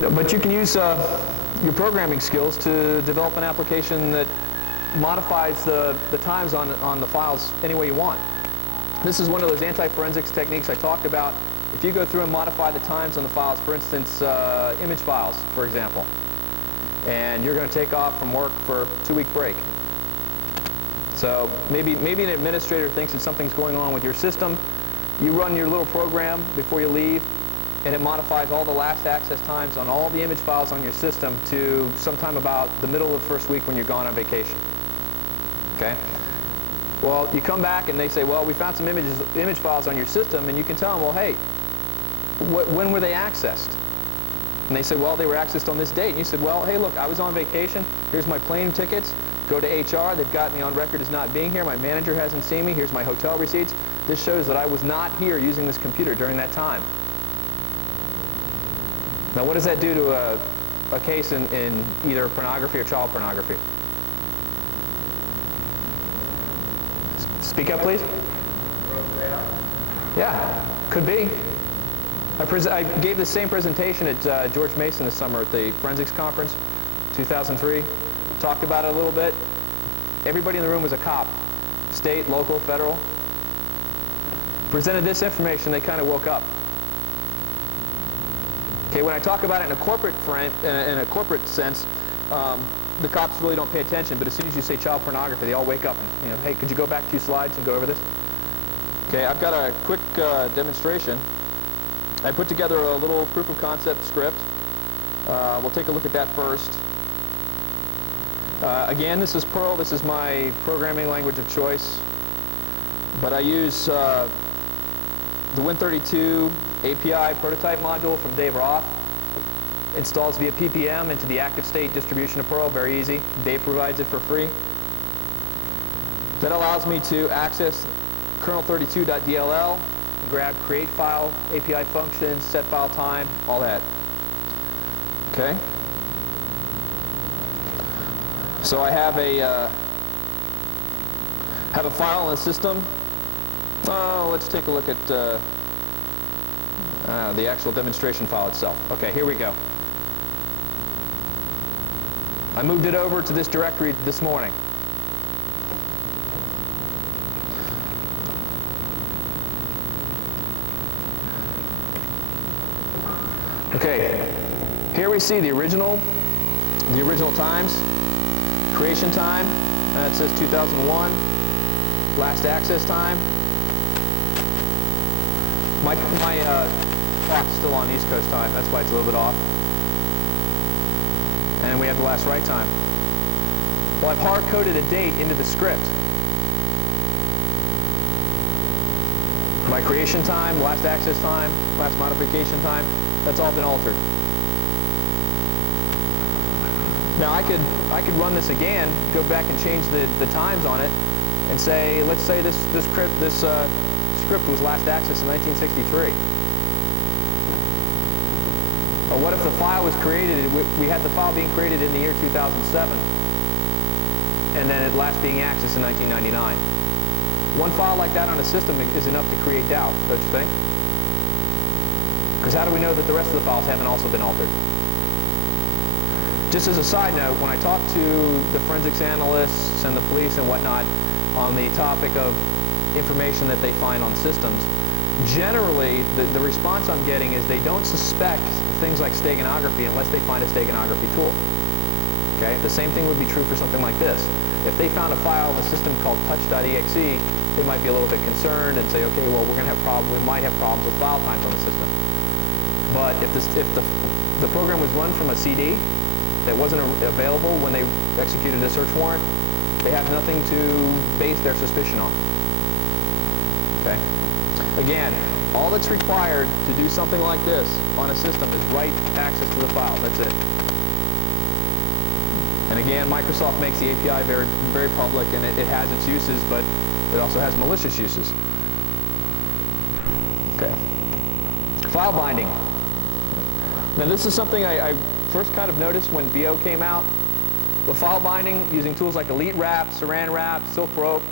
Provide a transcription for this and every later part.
But you can use your programming skills to develop an application that modifies the times on the files any way you want. This is one of those anti-forensics techniques I talked about. If you go through and modify the times on the files, for instance, image files, for example, and you're going to take off from work for a 2-week break. So maybe an administrator thinks that something's going on with your system. You run your little program before you leave, and it modifies all the last access times on all the image files on your system to sometime about the middle of the first week when you're gone on vacation. Okay? Well, you come back and they say, well, we found some image files on your system, and you can tell them, well, hey, when were they accessed? And they say, well, they were accessed on this date. And you said, well, hey, look, I was on vacation. Here's my plane tickets. Go to HR. They've got me on record as not being here. My manager hasn't seen me. Here's my hotel receipts. This shows that I was not here using this computer during that time. Now, what does that do to a case in either pornography or child pornography? Speak up, please. Yeah, could be. I gave the same presentation at George Mason this summer at the Forensics Conference, 2003. Talked about it a little bit. Everybody in the room was a cop, state, local, federal. Presented this information, they kind of woke up. Okay, when I talk about it in a corporate sense, the cops really don't pay attention, but as soon as you say child pornography, they all wake up and, you know, hey, could you go back 2 slides and go over this? Okay, I've got a quick demonstration. I put together a little proof of concept script. We'll take a look at that first. Again, this is Perl. This is my programming language of choice. But I use the Win32 API prototype module from Dave Roth. Installs via PPM into the active state distribution of Perl. Very easy. Dave provides it for free. That allows me to access kernel32.dll, grab create file, API functions, set file time, all that. Okay. So I have a file in the system. Let's take a look at the actual demonstration file itself. Okay, here we go. I moved it over to this directory this morning. Okay, here we see the original times, creation time, that says 2001, last access time. My clock's still on East Coast time, that's why it's a little bit off. And we have the last write time. Well, I've hard-coded a date into the script. My creation time, last access time, last modification time, that's all been altered. Now I could run this again, go back and change the times on it, and say, let's say this script was last accessed in 1963. But what if the file was created? We had the file being created in the year 2007, and then it last being accessed in 1999. One file like that on a system is enough to create doubt, don't you think? Because how do we know that the rest of the files haven't also been altered? Just as a side note, when I talk to the forensics analysts and the police and whatnot on the topic of information that they find on systems, generally the response I'm getting is they don't suspect things like steganography unless they find a steganography tool. Okay? The same thing would be true for something like this. If they found a file in a system called touch.exe, they might be a little bit concerned and say, okay, well, we might have problems with file times on the system. But if the program was run from a CD that wasn't available when they executed a search warrant, they have nothing to base their suspicion on. Okay? Again, all that's required to do something like this on a system is write access to the file. That's it. And again, Microsoft makes the API very, very public, and it has its uses, but it also has malicious uses. Okay. File binding. Now this is something I first kind of noticed when BO came out. The file binding, using tools like Elite Wrap, Saran Wrap, Silk Rope,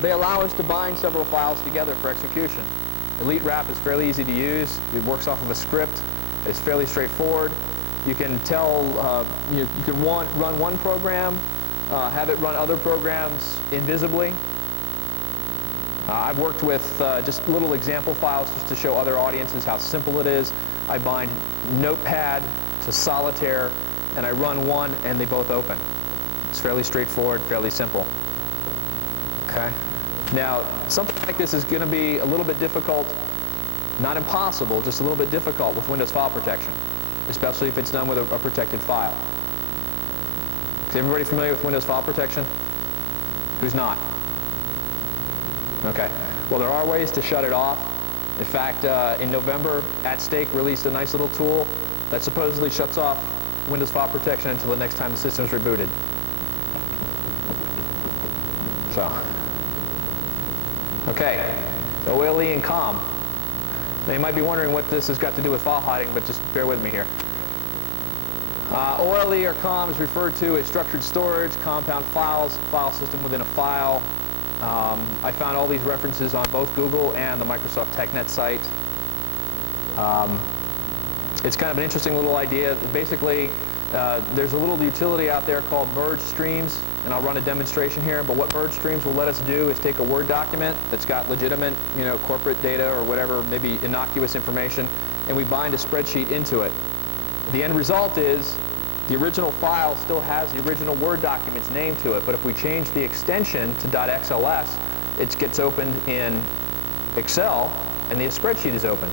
they allow us to bind several files together for execution. Elite Wrap is fairly easy to use. It works off of a script. It's fairly straightforward. You can tell, you can run one program, have it run other programs invisibly. I've worked with just little example files just to show other audiences how simple it is. I bind Notepad to Solitaire, and I run one, and they both open. It's fairly straightforward, fairly simple. Okay. Now, something like this is going to be a little bit difficult, not impossible, just a little bit difficult with Windows File Protection, especially if it's done with a protected file. Is everybody familiar with Windows File Protection? Who's not? Okay. Well, there are ways to shut it off. In fact, in November, At Stake released a nice little tool that supposedly shuts off Windows File Protection until the next time the system is rebooted. So, okay, OLE and COM. Now you might be wondering what this has got to do with file hiding, but just bear with me here. OLE or COM is referred to as structured storage, compound files, file system within a file. I found all these references on both Google and the Microsoft TechNet site. It's kind of an interesting little idea. Basically, there's a little utility out there called merge streams, and I'll run a demonstration here. But what merge streams will let us do is take a Word document that's got legitimate, corporate data or whatever, maybe innocuous information, and we bind a spreadsheet into it. The end result is the original file still has the original Word document's name to it, but if we change the extension to .xls, it gets opened in Excel, and the spreadsheet is opened.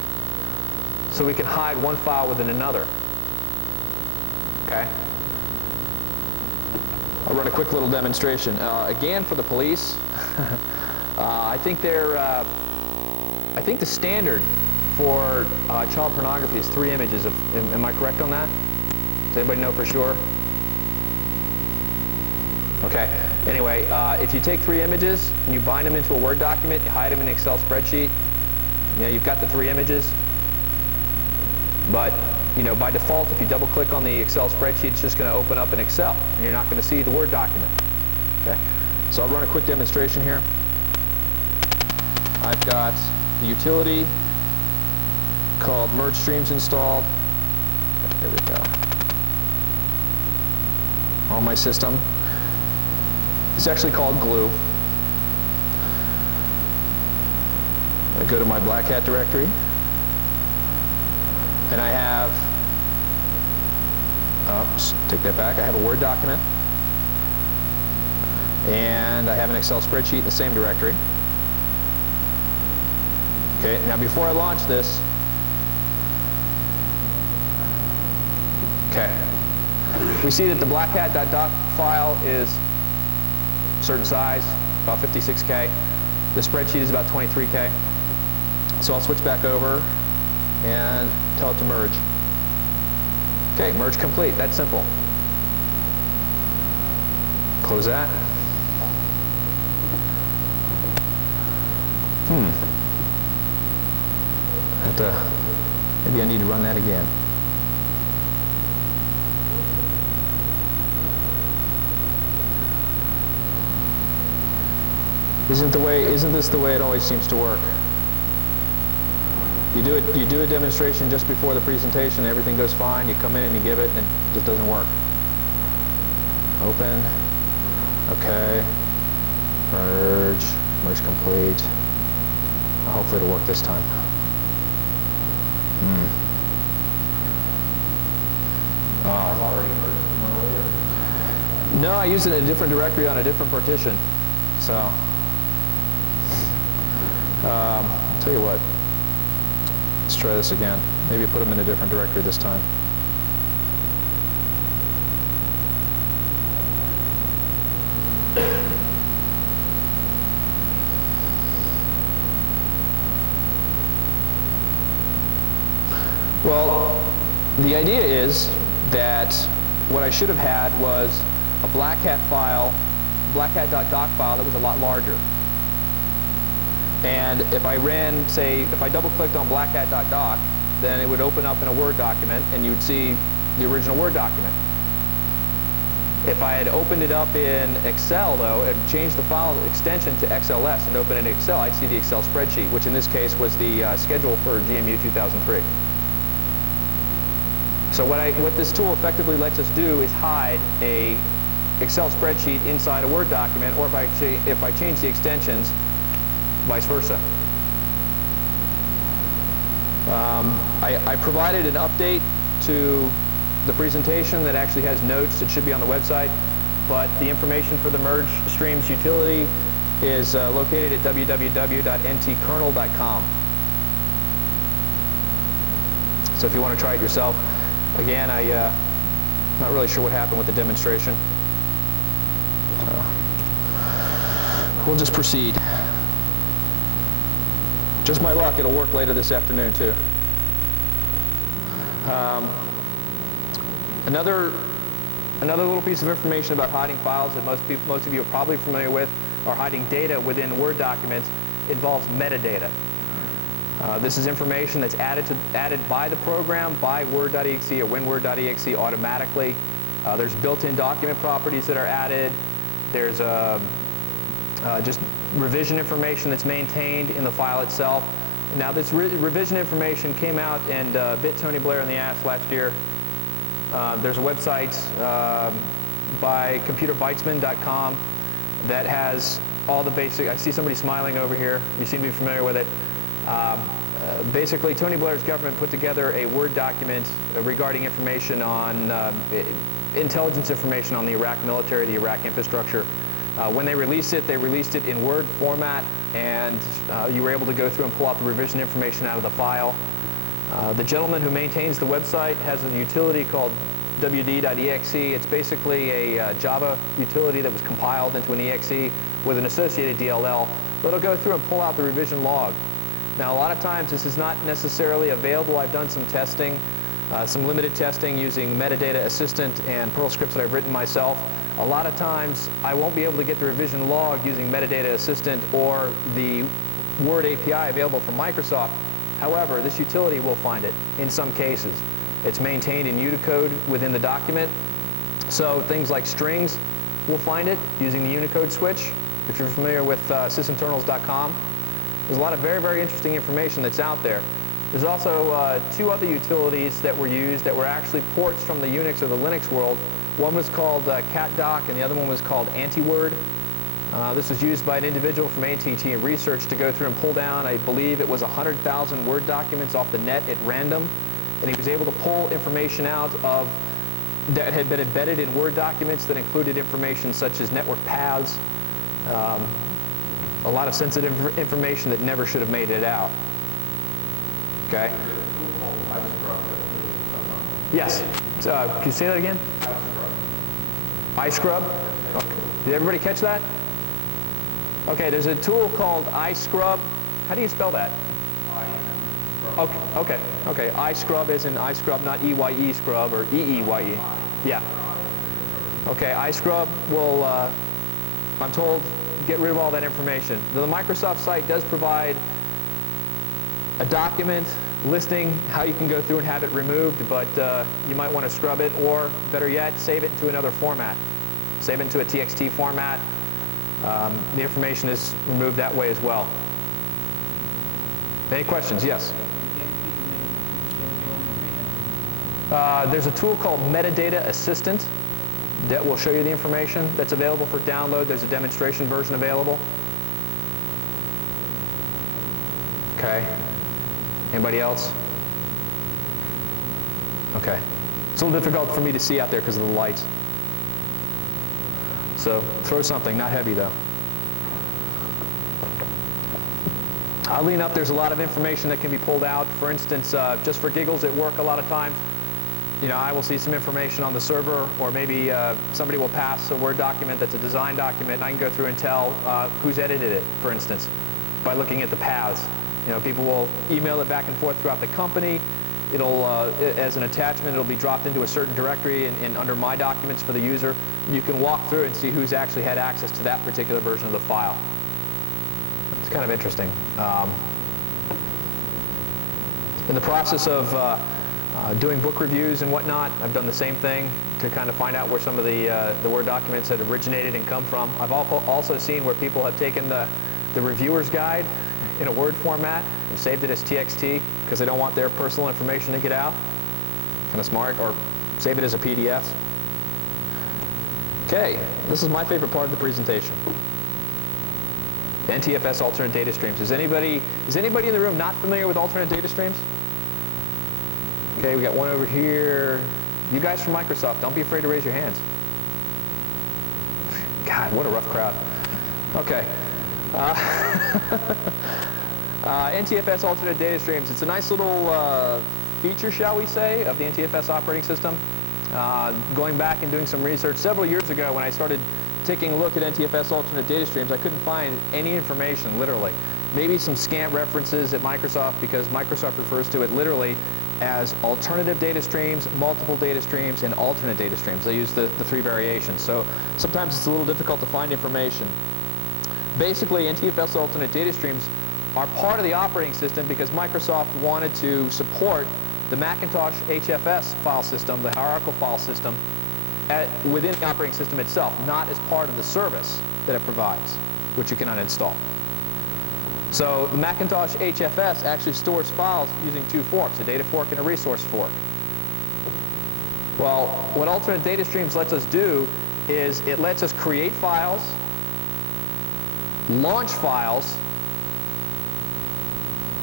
So we can hide one file within another. Okay? I'll run a quick little demonstration. Again, for the police, I think the standard for child pornography is 3 images. Am I correct on that? Does anybody know for sure? Okay. Anyway, if you take 3 images and you bind them into a Word document, you hide them in an Excel spreadsheet, you've got the 3 images. But by default, if you double-click on the Excel spreadsheet, it's just going to open up in Excel, and you're not going to see the Word document. Okay. So I'll run a quick demonstration here. I've got the utility called Merge Streams installed. Okay, here we go. On my system. It's actually called Glue. I go to my Black Hat directory, and I have, oops, take that back, I have a Word document, and I have an Excel spreadsheet in the same directory. Okay, now before I launch this, okay, we see that the blackhat.doc file is a certain size, about 56K. The spreadsheet is about 23K. So I'll switch back over and tell it to merge. Okay, merge complete. That's simple. Close that. Maybe I need to run that again. Isn't this the way it always seems to work? You do a demonstration just before the presentation, everything goes fine, you come in and you give it, and it just doesn't work. Open. Okay. Merge. Merge complete. Hopefully it'll work this time. No, I used it in a different directory on a different partition. So, I'll tell you what. Let's try this again. Maybe put them in a different directory this time. Well, the idea is that what I should have had was a Black Hat file, blackhat.doc file that was a lot larger. And if I ran, say, if I double-clicked on blackhat.doc, then it would open up in a Word document, and you'd see the original Word document. If I had opened it up in Excel, though, and changed the file extension to XLS and opened it in Excel, I'd see the Excel spreadsheet, which in this case was the schedule for GMU 2003. So what this tool effectively lets us do is hide a Excel spreadsheet inside a Word document, or if I change the extensions, vice versa. I provided an update to the presentation that actually has notes. It should be on the website, but the information for the merge streams utility is located at www.ntkernel.com. So if you want to try it yourself, again, I'm not really sure what happened with the demonstration. We'll just proceed. Just my luck, it'll work later this afternoon too. Another little piece of information about hiding files that most of you are probably familiar with, or hiding data within Word documents, involves metadata. This is information that's added by the program, by Word.exe or WinWord.exe automatically. There's built-in document properties that are added. There's just revision information that's maintained in the file itself. Now this revision information came out and bit Tony Blair in the ass last year. There's a website by computerbytesman.com that has all the basic. I see somebody smiling over here. You seem to be familiar with it. Basically, Tony Blair's government put together a Word document regarding information on intelligence information on the Iraq military, the Iraq infrastructure. When they released it in Word format, and you were able to go through and pull out the revision information out of the file. The gentleman who maintains the website has a utility called wd.exe. It's basically a Java utility that was compiled into an exe with an associated DLL that'll go through and pull out the revision log. Now, a lot of times this is not necessarily available. I've done some testing, some limited testing using Metadata Assistant and Perl scripts that I've written myself. A lot of times I won't be able to get the revision log using Metadata Assistant or the Word API available from Microsoft. However, this utility will find it in some cases. It's maintained in Unicode within the document. So things like strings will find it using the Unicode switch. If you're familiar with sysinternals.com, there's a lot of very, very interesting information that's out there. There's also two other utilities that were used that were actually ports from the Unix or the Linux world. One was called CatDoc and the other one was called AntiWord. This was used by an individual from AT&T Research to go through and pull down, I believe it was 100,000 Word documents off the net at random. And he was able to pull information out of that had been embedded in Word documents that included information such as network paths, a lot of sensitive information that never should have made it out. Okay? Yes. Can you say that again? iScrub? Okay. Did everybody catch that? Okay, there's a tool called iScrub. How do you spell that? Okay. iScrub is in iScrub, not E-Y-E scrub or E-E-Y-E. Yeah. Okay, iScrub will, I'm told, get rid of all that information. The Microsoft site does provide a document listing how you can go through and have it removed, but you might want to scrub it, or better yet, save it into another format. Save it into a TXT format. The information is removed that way as well. Any questions? Yes? There's a tool called Metadata Assistant that will show you the information that's available for download. There's a demonstration version available. Okay. Anybody else? Okay. It's a little difficult for me to see out there because of the lights. So throw something, not heavy though. Oddly enough, there's a lot of information that can be pulled out. For instance, just for giggles at work a lot of times, you know, I will see some information on the server, or maybe somebody will pass a Word document that's a design document, and I can go through and tell who's edited it, for instance, by looking at the paths. You know, people will email it back and forth throughout the company. It'll, as an attachment, it'll be dropped into a certain directory and under My Documents for the user. You can walk through and see who's actually had access to that particular version of the file. It's kind of interesting. In the process of doing book reviews and whatnot, I've done the same thing to kind of find out where some of the Word documents had originated and come from. I've also seen where people have taken the reviewer's guide in a Word format and saved it as TXT because they don't want their personal information to get out. Kind of smart, or save it as a PDF. Okay, this is my favorite part of the presentation. NTFS alternate data streams. Is anybody in the room not familiar with alternate data streams? Okay, we got one over here. You guys from Microsoft, don't be afraid to raise your hands. God, what a rough crowd. Okay. NTFS alternate data streams. It's a nice little feature, shall we say, of the NTFS operating system. Going back and doing some research several years ago when I started taking a look at NTFS alternate data streams, I couldn't find any information, literally. Maybe some scant references at Microsoft, because Microsoft refers to it literally as alternative data streams, multiple data streams, and alternate data streams. They use the three variations. So sometimes it's a little difficult to find information. Basically, NTFS alternate data streams are part of the operating system because Microsoft wanted to support the Macintosh HFS file system, the hierarchical file system, within the operating system itself, not as part of the service that it provides, which you can uninstall. So the Macintosh HFS actually stores files using two forks, a data fork and a resource fork. Well, what alternate data streams lets us do is it lets us create files, launch files,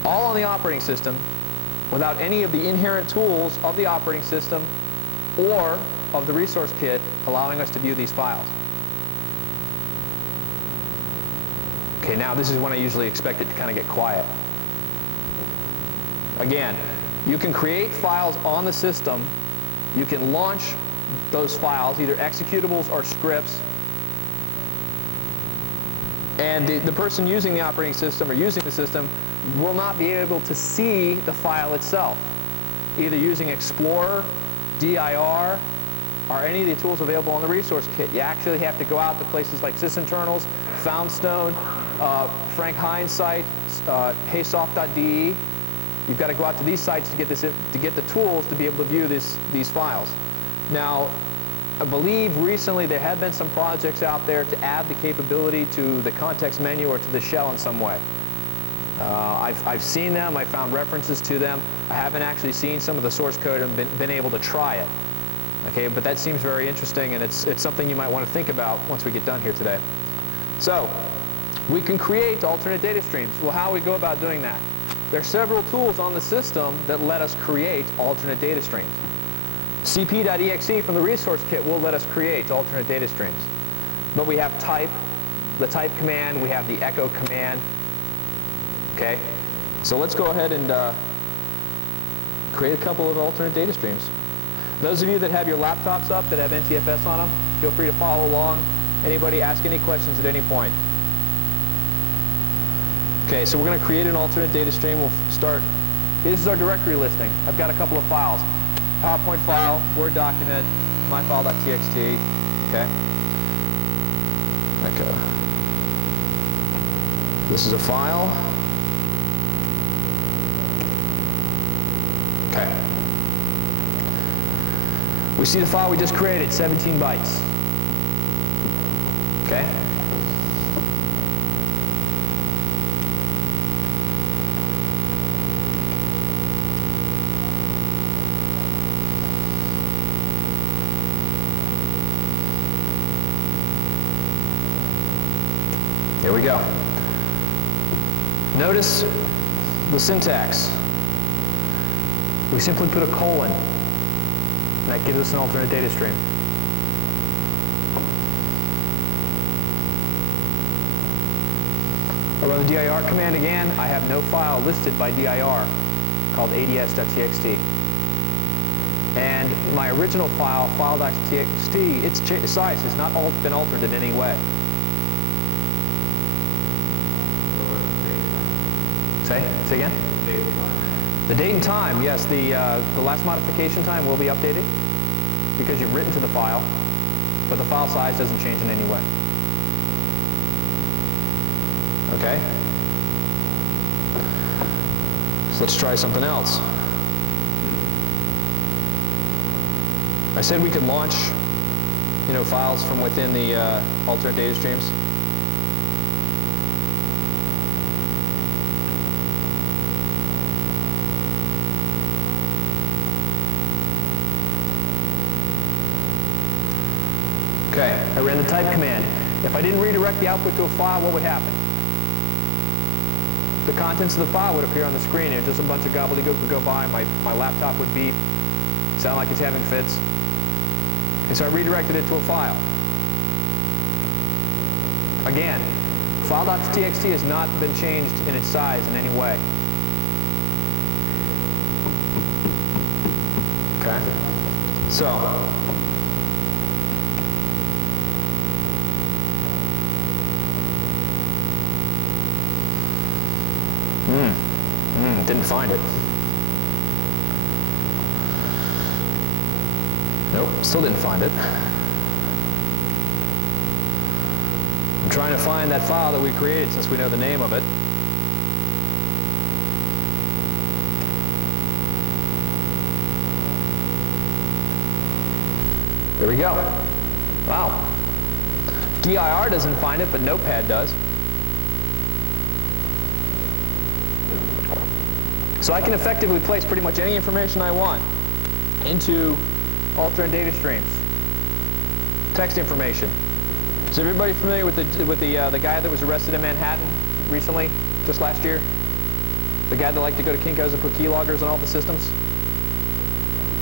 all on the operating system without any of the inherent tools of the operating system or of the resource kit allowing us to view these files. Okay, now this is when I usually expect it to kind of get quiet. Again, you can create files on the system. You can launch those files, either executables or scripts. And the person using the operating system or using the system will not be able to see the file itself, either using Explorer, DIR, or any of the tools available on the resource kit. You actually have to go out to places like sysinternals, Foundstone, Frank Hines site, heysoft.de. You've got to go out to these sites to get the tools to be able to view these files. Now, I believe recently there have been some projects out there to add the capability to the context menu or to the shell in some way. I've seen them. I found references to them. I haven't actually seen some of the source code and been able to try it. Okay, but that seems very interesting, and it's something you might want to think about once we get done here today. So, we can create alternate data streams. Well, how do we go about doing that? There are several tools on the system that let us create alternate data streams. cp.exe from the resource kit will let us create alternate data streams. But we have the type command, we have the echo command. Okay, so let's go ahead and create a couple of alternate data streams. Those of you that have your laptops up that have NTFS on them, feel free to follow along. Anybody ask any questions at any point. Okay, so we're going to create an alternate data stream. We'll start. This is our directory listing. I've got a couple of files. PowerPoint file, Word document, myfile.txt. Okay. This is a file. Okay. We see the file we just created, 17 bytes. Okay? Here we go. Notice the syntax. We simply put a colon. That gives us an alternate data stream. I'll run the dir command again. I have no file listed by dir called ads.txt. And my original file, file.txt, its size has not been altered in any way. Say again? The date and time, yes, the last modification time will be updated because you've written to the file, but the file size doesn't change in any way. Okay? So let's try something else. I said we could launch, files from within the alternate data streams. Okay, I ran the type command. If I didn't redirect the output to a file, what would happen? The contents of the file would appear on the screen, and just a bunch of gobbledygook would go by. My laptop would beep, sound like it's having fits. And so I redirected it to a file. Again, file.txt has not been changed in its size in any way. Okay, so didn't find it. Nope, still didn't find it. I'm trying to find that file that we created since we know the name of it. There we go. Wow. DIR doesn't find it, but Notepad does. So I can effectively place pretty much any information I want into alternate data streams. Text information. Is everybody familiar with the guy that was arrested in Manhattan recently, just last year? The guy that liked to go to Kinko's and put keyloggers on all the systems?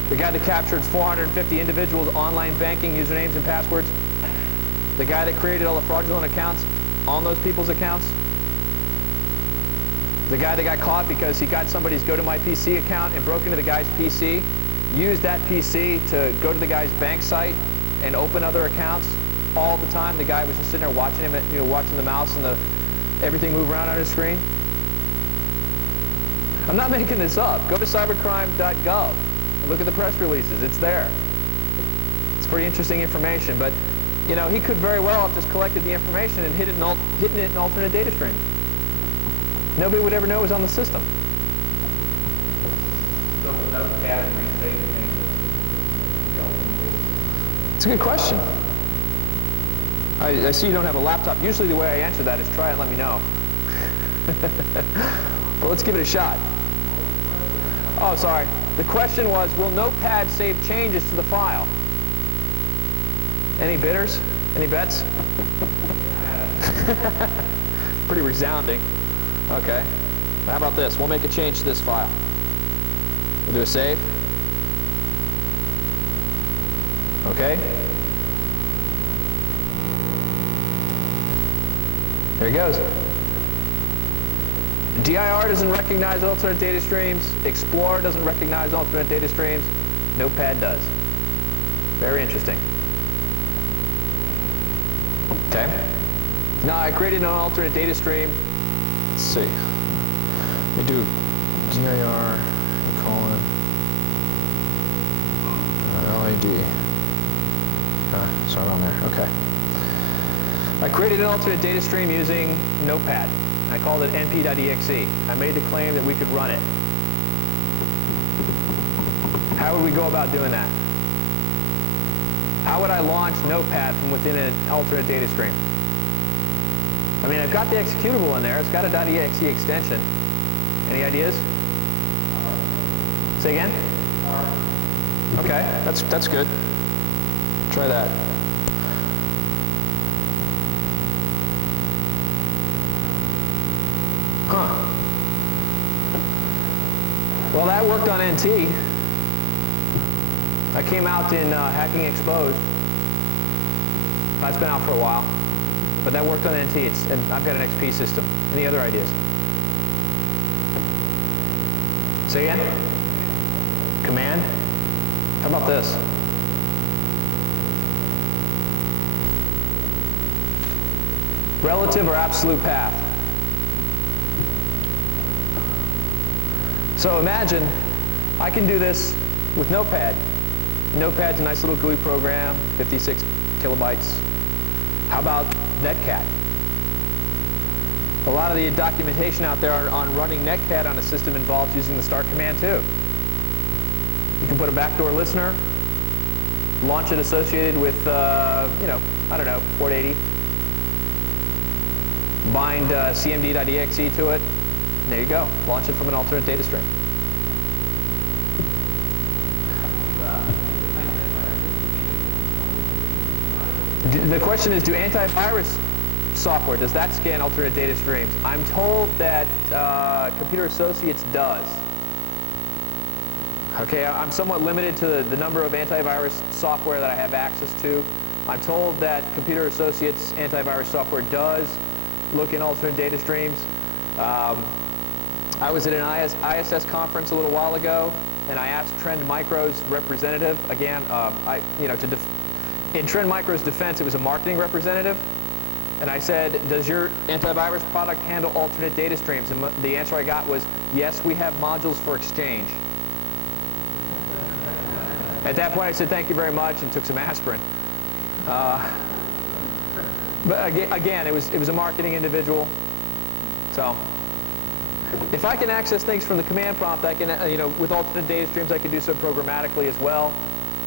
The guy that captured 450 individuals' online banking usernames and passwords? The guy that created all the fraudulent accounts on those people's accounts? The guy that got caught because he got somebody's GoToMyPC account and broke into the guy's PC, used that PC to go to the guy's bank site and open other accounts all the time. The guy was just sitting there watching him, watching the mouse and everything move around on his screen. I'm not making this up. Go to cybercrime.gov and look at the press releases. It's there. It's pretty interesting information, but he could very well have just collected the information and hidden it in alternate data streams. Nobody would ever know it was on the system. So Notepad resave changes? It's a good question. I see you don't have a laptop. Usually the way I answer that is try and let me know. But let's give it a shot. Oh, sorry. The question was, will Notepad save changes to the file? Any bidders? Any bets? Pretty resounding. Okay. How about this? We'll make a change to this file. We'll do a save. Okay. There he goes. DIR doesn't recognize alternate data streams. Explorer doesn't recognize alternate data streams. Notepad does. Very interesting. Okay. Now I created an alternate data stream. Let's see. Let me do DIR colon LAD. Start on there. Okay. I created an alternate data stream using Notepad. I called it np.exe. I made the claim that we could run it. How would we go about doing that? How would I launch Notepad from within an alternate data stream? I mean, I've got the executable in there. It's got a .exe extension. Any ideas? Say again? Okay, that's good. Try that. Huh. Well, that worked on NT. I came out in Hacking Exposed. That's been out for a while. But that worked on NT. And I've got an XP system. Any other ideas? Say again? Command? How about this? Relative or absolute path. So imagine I can do this with Notepad. Notepad's a nice little GUI program, 56 kilobytes. How about Netcat? A lot of the documentation out there on running Netcat on a system involves using the start command too. You can put a backdoor listener, launch it associated with, I don't know, port 80. Bind cmd.exe to it. And there you go. Launch it from an alternate data stream. The question is, do antivirus software, does that scan alternate data streams? I'm told that Computer Associates does. Okay, I'm somewhat limited to the number of antivirus software that I have access to. I'm told that Computer Associates antivirus software does look in alternate data streams. I was at an ISS conference a little while ago, and I asked Trend Micro's representative, again, in Trend Micro's defense, it was a marketing representative, and I said, does your antivirus product handle alternate data streams? And the answer I got was, yes, we have modules for Exchange. At that point, I said, thank you very much, and took some aspirin. But again, it was a marketing individual. So if I can access things from the command prompt, I can, with alternate data streams, I can do so programmatically as well.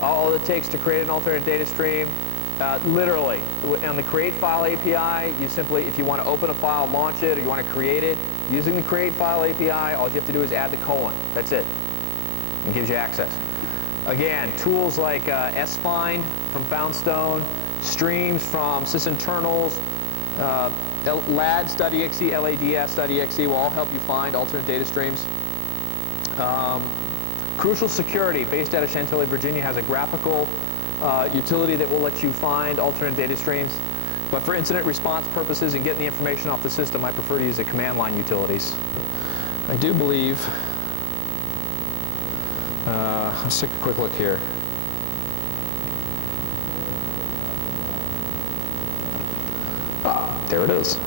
All it takes to create an alternate data stream, literally, on the Create File API, you simply, if you want to open a file, launch it, or you want to create it, using the Create File API, all you have to do is add the colon. That's it. It gives you access. Again, tools like sfind from Foundstone, streams from sysinternals, lads.exe, lads.exe will all help you find alternate data streams. Crucial Security, based out of Chantilly, Virginia, has a graphical utility that will let you find alternate data streams. But for incident response purposes and getting the information off the system, I prefer to use the command line utilities. I do believe, let's take a quick look here. There it is.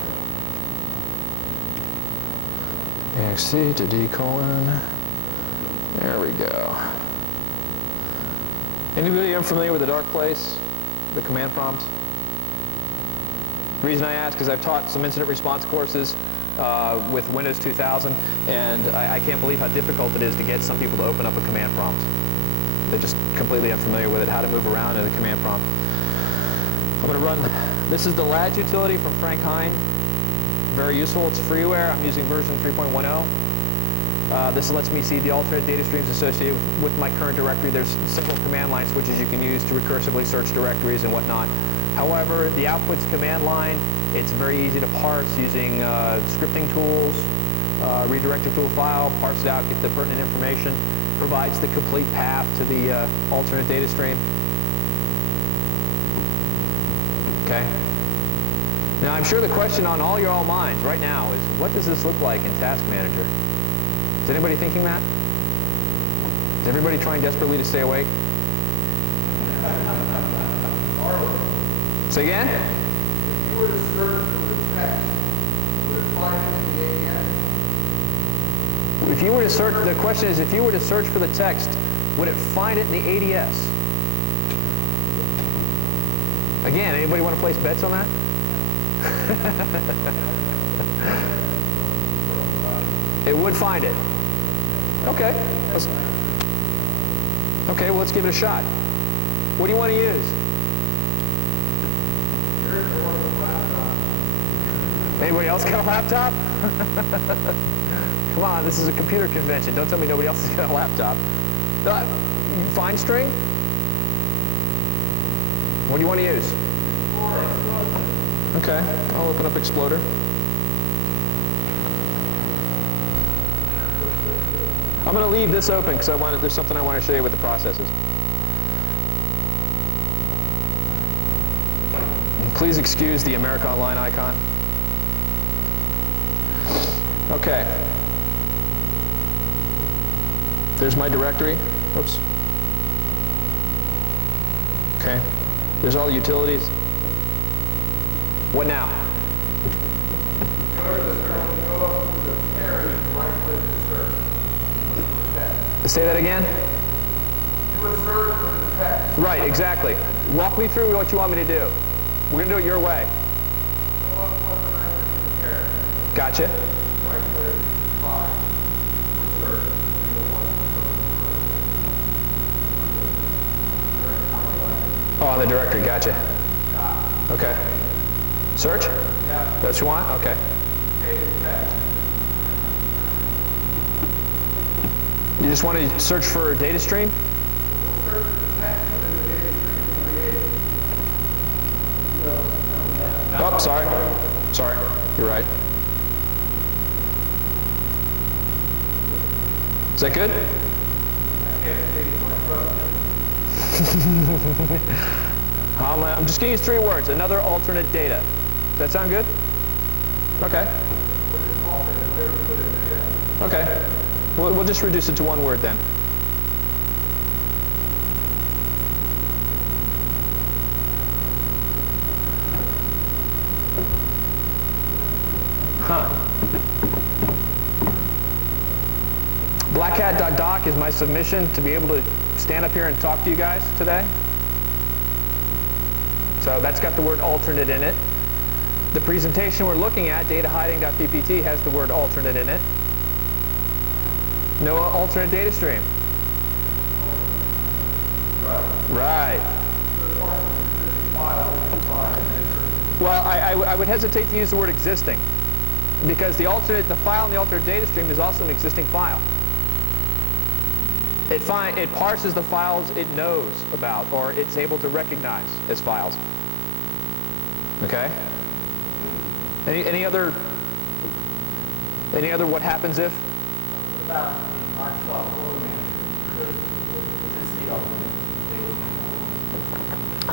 exe to d colon. There we go. Anybody unfamiliar with the dark place, the command prompt? The reason I ask is I've taught some incident response courses with Windows 2000, and I can't believe how difficult it is to get some people to open up a command prompt. They're just completely unfamiliar with it, how to move around in the command prompt. I'm going to run, this is the lads utility from Frank Hein. Very useful. It's freeware. I'm using version 3.10. This lets me see the alternate data streams associated with my current directory. There's several command line switches you can use to recursively search directories and whatnot. However, the output's command line. It's very easy to parse using scripting tools, redirect it to a file, parse it out, get the pertinent information, provides the complete path to the alternate data stream. Okay. Now, I'm sure the question on all your minds right now is, what does this look like in Task Manager? Is anybody thinking that? Is everybody trying desperately to stay awake? Say again? If you were to search for the text, would it find it in the ADS? If you were to search, the question is, if you were to search for the text, would it find it in the ADS? Again, anybody want to place bets on that? It would find it. Okay. Okay, well, let's give it a shot. What do you want to use? Anybody else got a laptop? Come on, this is a computer convention. Don't tell me nobody else has got a laptop. Fine string? What do you want to use? Okay, I'll open up Exploder. I'm going to leave this open because there's something I want to show you with the processes. Please excuse the America Online icon. Okay. There's my directory. Oops. Okay. There's all the utilities. What now? Say that again? Do a search for the text. Right, exactly. Walk me through what you want me to do. We're going to do it your way. Go up one direction to the parent. Gotcha. Right click, find, or search. Oh, on the directory, gotcha. Okay. Search? Yeah. That's what you want? Okay. Take the text. You just want to search for a data stream? We'll search for the text within the data stream created. Oh, sorry. Sorry. You're right. Is that good? I can't see my trust. I'm just going to use 3 words. Another alternate data. Does that sound good? Okay. Okay. We'll just reduce it to 1 word then. Huh. Blackhat.doc is my submission to be able to stand up here and talk to you guys today. So that's got the word alternate in it. The presentation we're looking at, datahiding.ppt, has the word alternate in it. No alternate data stream. Right. Well, I would hesitate to use the word existing, because the file in the alternate data stream is also an existing file. It parses the files it knows about, or it's able to recognize as files. Okay? Any other what happens if? What about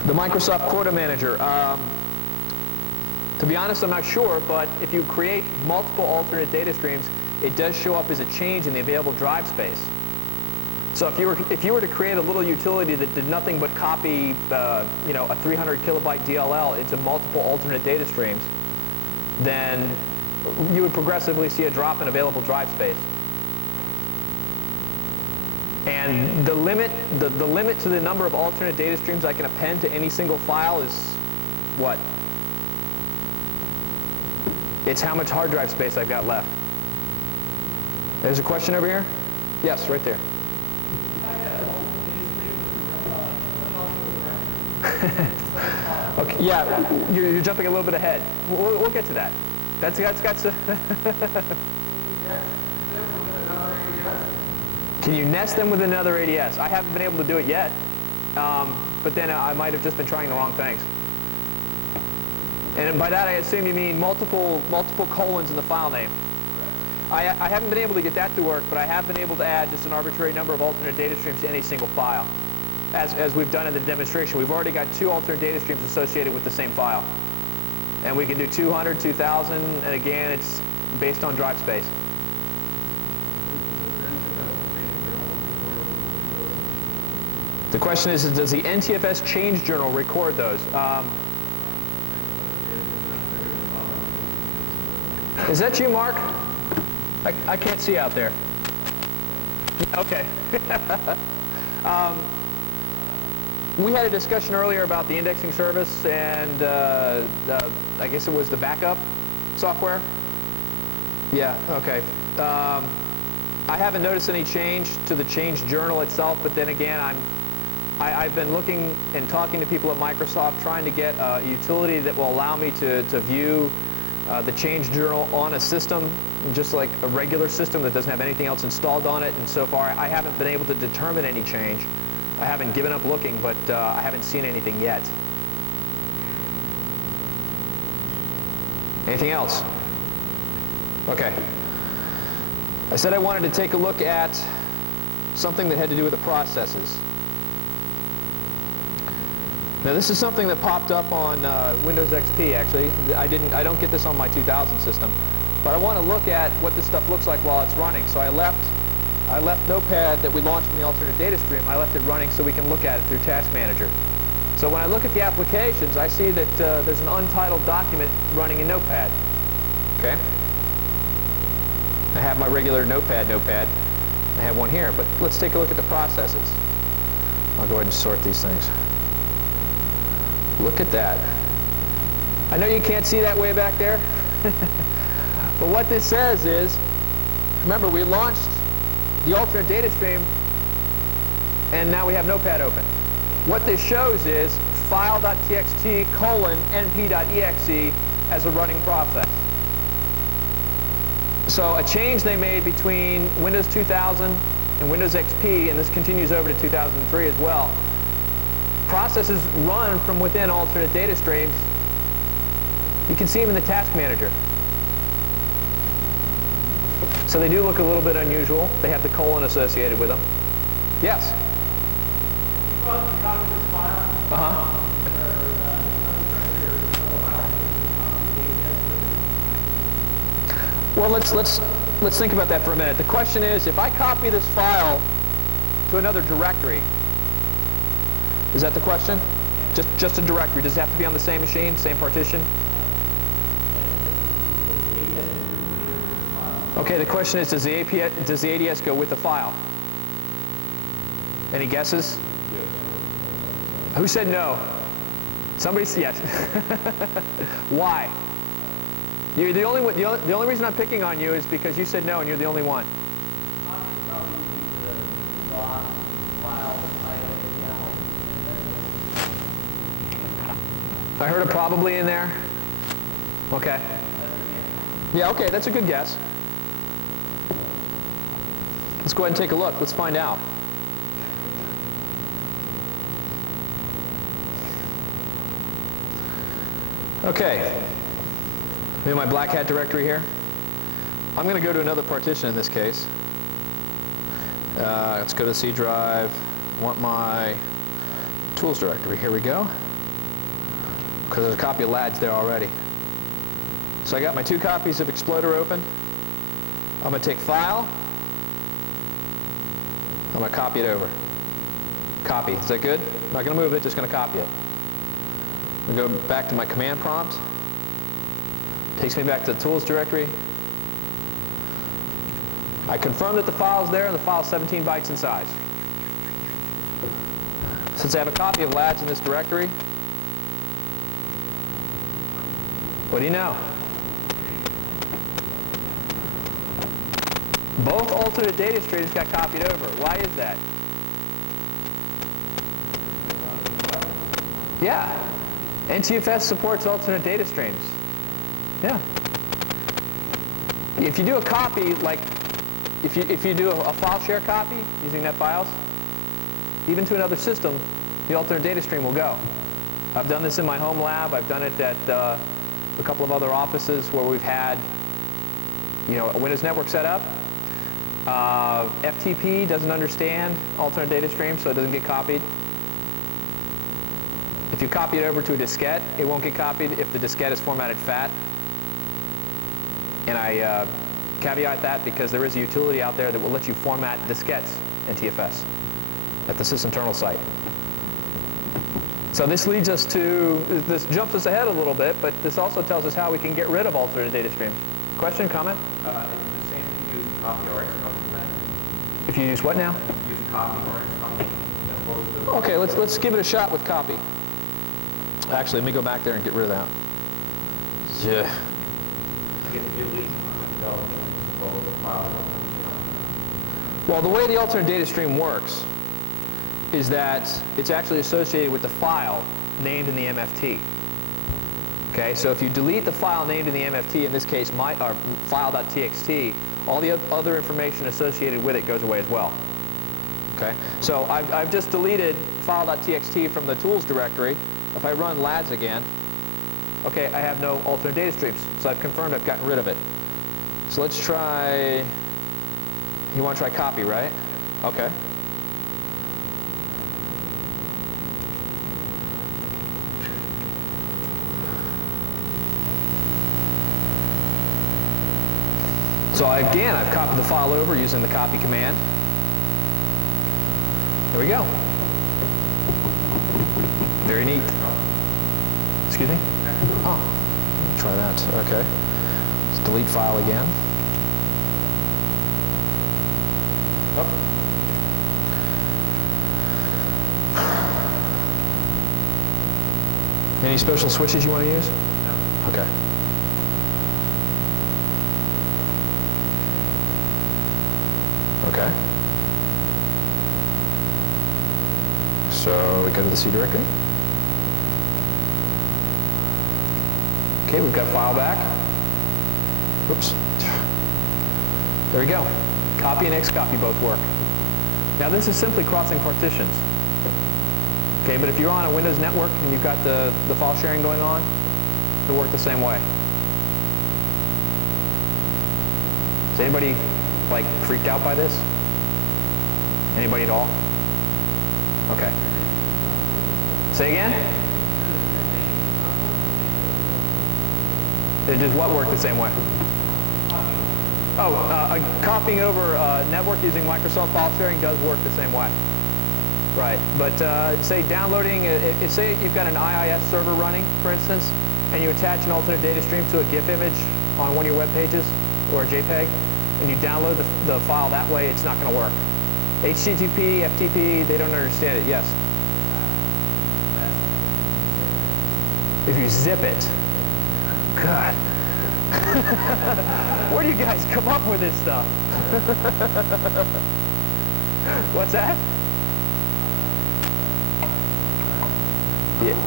the Microsoft Quota Manager? The Microsoft Quota Manager. To be honest, I'm not sure, but if you create multiple alternate data streams, it does show up as a change in the available drive space. So if you were to create a little utility that did nothing but copy a 300 kilobyte DLL into multiple alternate data streams, then you would progressively see a drop in available drive space. And the limit to the number of alternate data streams I can append to any single file is what? It's how much hard drive space I've got left. There's a question over here? Yes, right there. Okay, yeah, you're jumping a little bit ahead. We'll get to that. That's got to. Can you nest them with another ADS? I haven't been able to do it yet, but then I might have just been trying the wrong things. And by that I assume you mean multiple colons in the file name. I haven't been able to get that to work, but I have been able to add just an arbitrary number of alternate data streams to any single file. As we've done in the demonstration, we've already got 2 alternate data streams associated with the same file. And we can do 200, 2,000, and again, it's based on drive space. The question is does the NTFS change journal record those? Is that you, Mark? I can't see out there. Okay. We had a discussion earlier about the indexing service and I guess it was the backup software. Yeah, okay. I haven't noticed any change to the change journal itself, but then again, I've been looking and talking to people at Microsoft trying to get a utility that will allow me to view the change journal on a system, just like a regular system that doesn't have anything else installed on it. And so far, I haven't been able to determine any change. I haven't given up looking, but I haven't seen anything yet. Anything else? Okay. I said I wanted to take a look at something that had to do with the processes. Now this is something that popped up on Windows XP actually. I don't get this on my 2000 system, but I want to look at what this stuff looks like while it's running. So I left Notepad that we launched from the alternate data stream. I left it running so we can look at it through Task Manager. So when I look at the applications, I see that there's an untitled document running in Notepad. Okay. I have my regular Notepad. I have one here, but let's take a look at the processes. I'll go ahead and sort these things. Look at that. I know you can't see that way back there, but what this says is, remember we launched the alternate data stream and now we have Notepad open. What this shows is file.txt : np.exe as a running process. So a change they made between Windows 2000 and Windows XP, and this continues over to 2003 as well. Processes run from within alternate data streams You can see them in the task manager. So they do look a little bit unusual. They have the colon associated with them. Yes? You copy this file? Uh-huh. Well, let's think about that for a minute. The question is, if I copy this file to another directory, is that the question? Just a directory. Does it have to be on the same machine, same partition? Okay, the question is, does the ADS go with the file? Any guesses? Yes. Who said no? Somebody said yes. Why? You're the only one. The only reason I'm picking on you is because you said no, and you're the only one. I heard a probably in there. Okay. Yeah, okay, that's a good guess. Let's go ahead and take a look. Let's find out. Okay. In my black hat directory here. I'm going to go to another partition in this case. Let's go to C drive. I want my tools directory. Here we go. Because there's a copy of LADS there already. So I got my 2 copies of Exploder open. I'm going to take File. I'm going to copy it over. Copy. Is that good? I'm not going to move it, just going to copy it. I'm going to go back to my command prompt. Takes me back to the tools directory. I confirm that the file's there, and the file's 17 bytes in size. Since I have a copy of LADS in this directory, what do you know? Both alternate data streams got copied over. Why is that? Yeah. NTFS supports alternate data streams. Yeah. If you do a copy, like if you do a file share copy using NetBIOS, even to another system, the alternate data stream will go. I've done this in my home lab. I've done it at a couple of other offices where we've had, a Windows network set up. FTP doesn't understand alternate data stream, so it doesn't get copied. If you copy it over to a diskette, it won't get copied if the diskette is formatted FAT. And I caveat that because there is a utility out there that will let you format diskettes, NTFS, at the sysinternal site. So this leads us to, this jumps us ahead a little bit, but this also tells us how we can get rid of alternate data streams. Question, comment? Is it the same if you use copy or excopy then? If you use what now? Use copy or excopy as opposed to... Okay, let's give it a shot with copy. Actually, let me go back there and get rid of that. Yeah. Well, the way the alternate data stream works is that it's actually associated with the file named in the MFT. Okay, so if you delete the file named in the MFT, in this case file.txt, all the other information associated with it goes away as well. Okay, so I've just deleted file.txt from the tools directory. If I run LADS again, okay, I have no alternate data streams. So I've confirmed I've gotten rid of it. So let's try, you want to try copy, right? Okay. So again, I've copied the file over using the copy command. There we go. Very neat. Excuse me? Oh, try that. Okay. Let's delete file again. Oh. Any special switches you want to use? No. Okay. Okay. So we go to the C directory. Okay, we've got file back. Oops. There we go. Copy and Xcopy both work. Now this is simply crossing partitions. Okay, but if you're on a Windows network and you've got the file sharing going on, to work the same way? Is anybody like freaked out by this? Anybody at all? Okay. Say again? Does what work the same way? Oh, copying over network using Microsoft file sharing does work the same way. Right, but say downloading, say you've got an IIS server running, for instance, and you attach an alternate data stream to a GIF image on one of your web pages, or a JPEG, and you download the file that way, it's not going to work. HTTP, FTP, they don't understand it, yes? If you zip it. God. Where do you guys come up with this stuff? What's that? Yeah.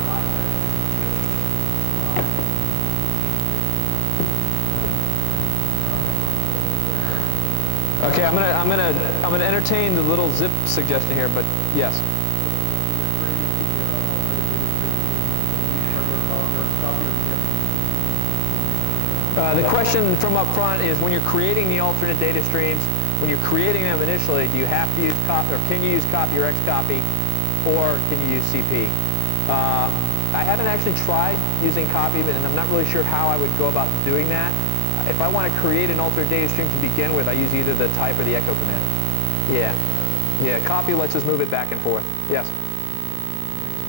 Okay, I'm gonna entertain the little zip suggestion here, but yes. The question from up front is, when you're creating the alternate data streams, when you're creating them initially, do you have to use copy, or can you use copy or xcopy, or can you use CP? I haven't actually tried using copy, and I'm not really sure how I would go about doing that. If I want to create an alternate data stream to begin with, I use either the type or the echo command. Yeah, copy lets us move it back and forth. Yes?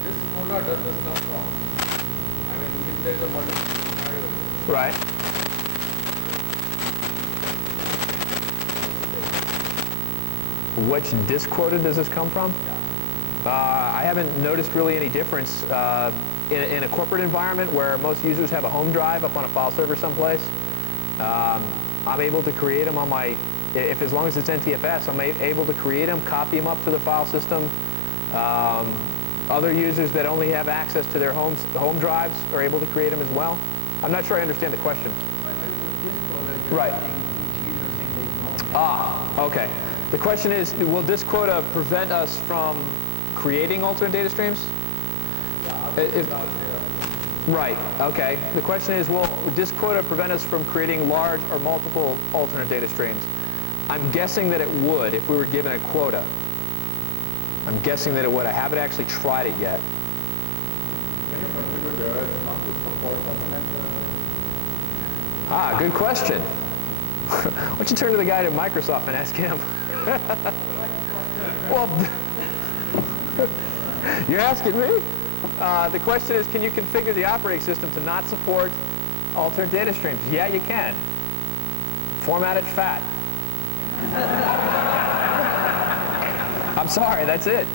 This quota does this come from? I mean, if there is a multiple variable. Right. Which disk quota does this come from? I haven't noticed really any difference in a corporate environment where most users have a home drive up on a file server someplace. I'm able to create them on my, as long as it's NTFS, I'm able to create them, copy them up to the file system. Other users that only have access to their home drives are able to create them as well. I'm not sure I understand the question. Right. Okay. The question is, will disk quota prevent us from creating alternate data streams? Right, okay. The question is, will disk quota prevent us from creating large or multiple alternate data streams? I'm guessing that it would if we were given a quota. I'm guessing that it would. I haven't actually tried it yet. Good question. Why don't you turn to the guy at Microsoft and ask him? Well, you're asking me? The question is, can you configure the operating system to not support alternate data streams? Yeah, you can. Format it fat. I'm sorry, that's it.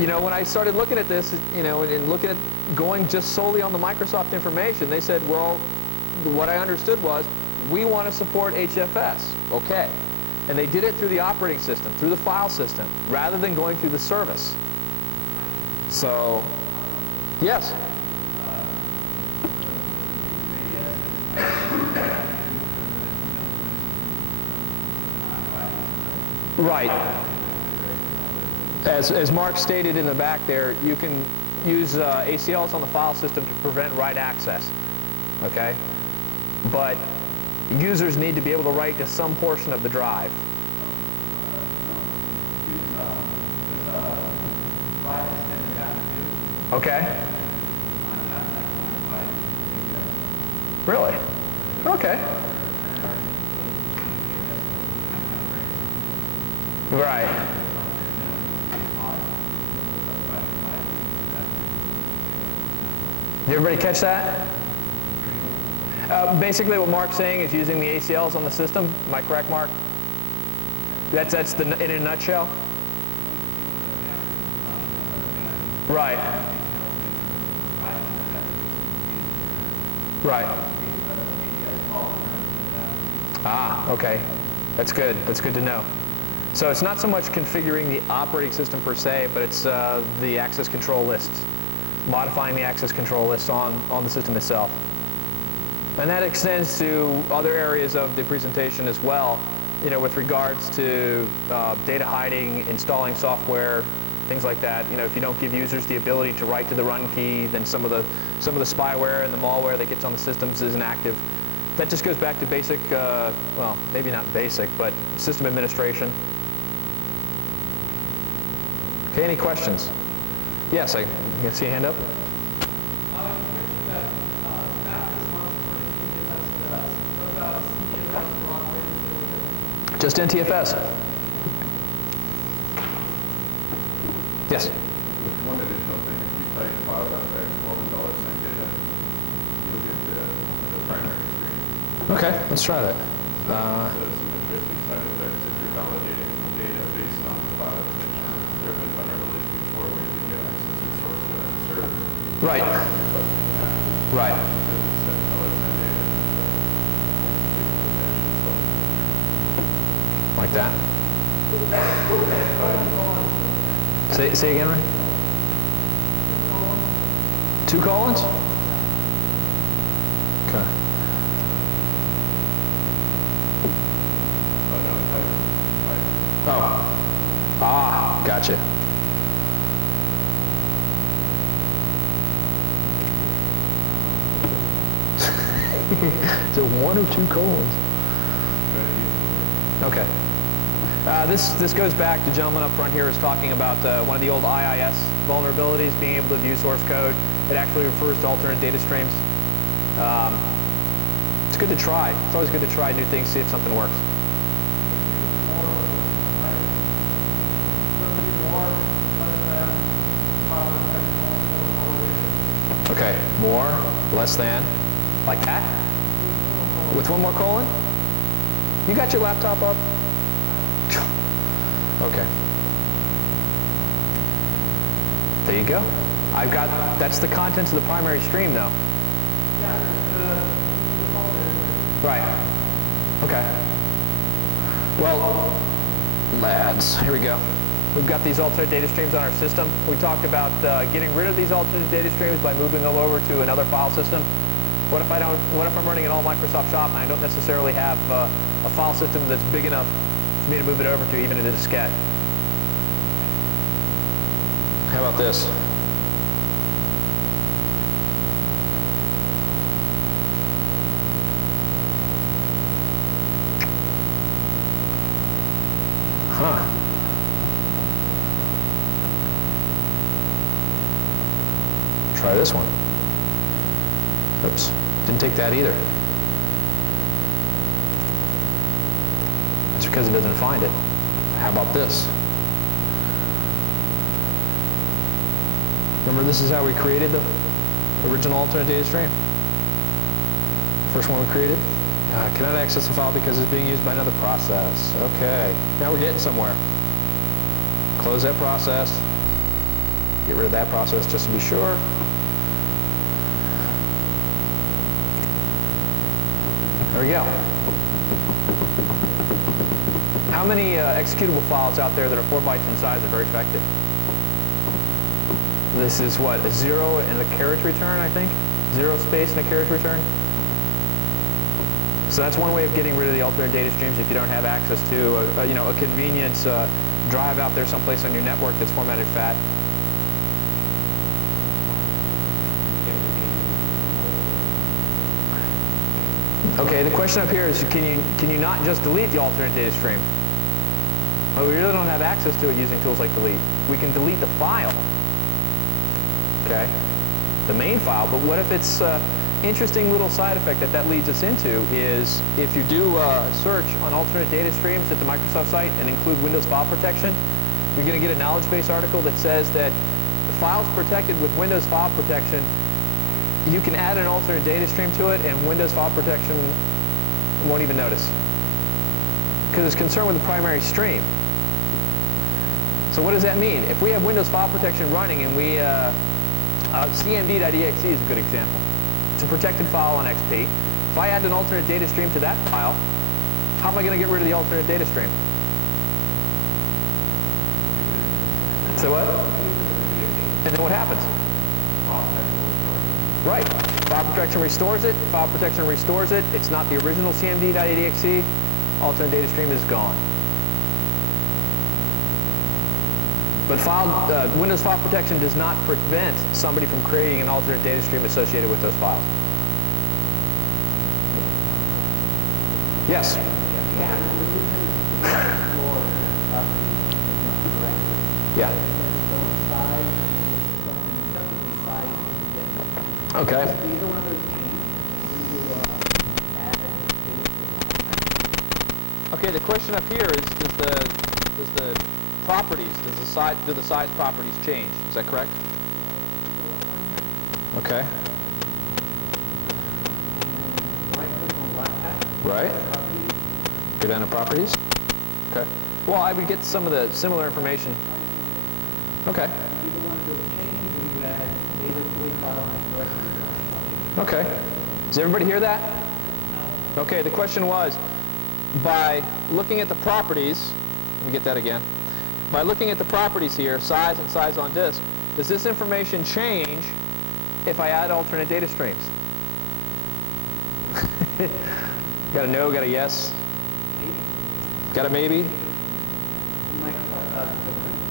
You know, when I started looking at this, you know, and looking at going just solely on the Microsoft information, they said, well, what I understood was, we want to support HFS. Okay. And they did it through the operating system, through the file system, rather than going through the service. So, yes? Right. As Mark stated in the back there, you can use ACLs on the file system to prevent write access. Okay? But users need to be able to write to some portion of the drive. Okay. Really? Okay. Right. Did everybody catch that? Basically what Mark's saying is using the ACLs on the system. Am I correct, Mark? That's in a nutshell? Right. Right. Okay. That's good. That's good to know. So it's not so much configuring the operating system per se, but it's the access control lists, modifying the access control lists on the system itself. And that extends to other areas of the presentation as well, you know, with regards to data hiding, installing software, things like that. You know, if you don't give users the ability to write to the run key, then some of the spyware and the malware that gets on the systems isn't active. That just goes back to basic, well, maybe not basic, but system administration. Okay, any questions? Yes, I can see a hand up. You mentioned that that is responsible for NTFS. What about CTFS for operating? Just NTFS. Yes? One additional thing, if you type file.text $12 data, you'll get the primary screen. Okay, let's try that. Some interesting side effects if you're validating data based on the file extension. There have been vulnerabilities before where you can get access to source code and server. Right. Requesting that. Right. Because it's $7 data. Like that. Say again, Ray? 2 colons? Okay. Oh. Ah, gotcha. Is it 1 or 2 colons? Okay. This goes back, the gentleman up front here is talking about one of the old IIS vulnerabilities, being able to view source code. It actually refers to alternate data streams. It's good to try. It's always good to try new things, see if something works. Okay, more, less than, like that? With 1 more colon? You got your laptop up? Okay. There you go. I've got, that's the contents of the primary stream though. Right. Okay. Well, lads, here we go. We've got these alternate data streams on our system. We talked about getting rid of these alternate data streams by moving them over to another file system. What if I'm running an all Microsoft shop and I don't necessarily have a file system that's big enough for me to move it over to, even in a diskette? How about this? Huh. Try this one. Oops, didn't take that either. That's because it doesn't find it. How about this? Remember, this is how we created the original alternate data stream? First one we created? Cannot access the file because it's being used by another process. Okay, now we're getting somewhere. Close that process. Get rid of that process just to be sure. There we go. How many executable files out there that are 4 bytes in size are very effective? This is what, a 0 and a character return, I think? 0 space and a character return? So that's one way of getting rid of the alternate data streams if you don't have access to a convenient drive out there someplace on your network that's formatted fat. Okay, the question up here is, can you not just delete the alternate data stream? Well, we really don't have access to it using tools like delete. We can delete the file, okay, the main file, but what if it's interesting little side effect that leads us into is if you do a search on alternate data streams at the Microsoft site and include Windows file protection, you're going to get a knowledge base article that says that the files protected with Windows file protection, you can add an alternate data stream to it and Windows file protection won't even notice because it's concerned with the primary stream. So what does that mean? If we have Windows file protection running and we, cmd.exe is a good example. It's a protected file on XP. If I add an alternate data stream to that file, how am I going to get rid of the alternate data stream? So what? And then what happens? Right. File protection restores it. File protection restores it. It's not the original cmd.exe. Alternate data stream is gone. But Windows File Protection does not prevent somebody from creating an alternate data stream associated with those files. Yes? Yeah. Okay. Okay, the question up here is, does the properties, do the size properties change? Is that correct? Okay. Right. Go down to properties. Okay. Well, I would get some of the similar information. Okay. Okay. Does everybody hear that? Okay, the question was, by looking at the properties, let me get that again. By looking at the properties here, size and size on disk, does this information change if I add alternate data streams? Got a no, got a yes? Got a maybe?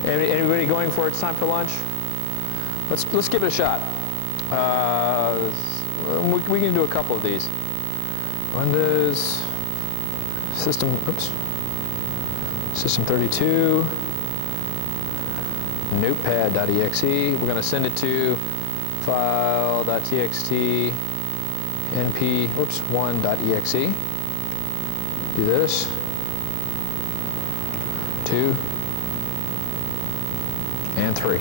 Anybody going for it's time for lunch? Let's give it a shot. We can do a couple of these. Windows System 32, notepad.exe. We're going to send it to file.txt np1.exe. Do this. 2 and 3.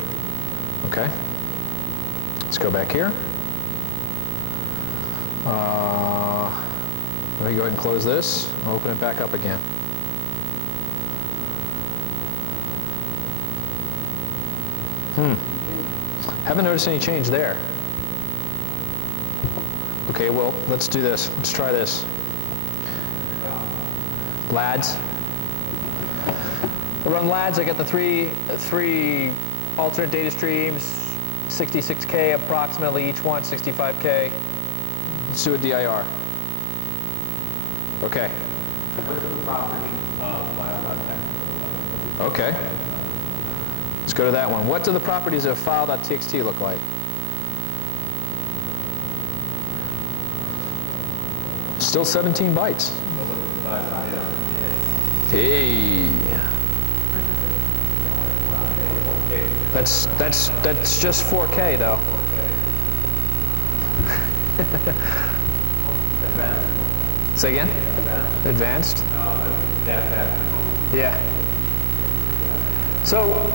Okay. Let's go back here. Let me go ahead and close this. I'll open it back up again. Haven't noticed any change there. Okay, well, let's do this. Let's try this. LADs. I run LADs. I got the three alternate data streams, 66K approximately each one, 65K. Let's do a DIR. Okay. Okay. Let's go to that one. What do the properties of file.txt look like? Still 17 bytes. Hey. That's just 4K though. Say again? Advanced? Yeah. So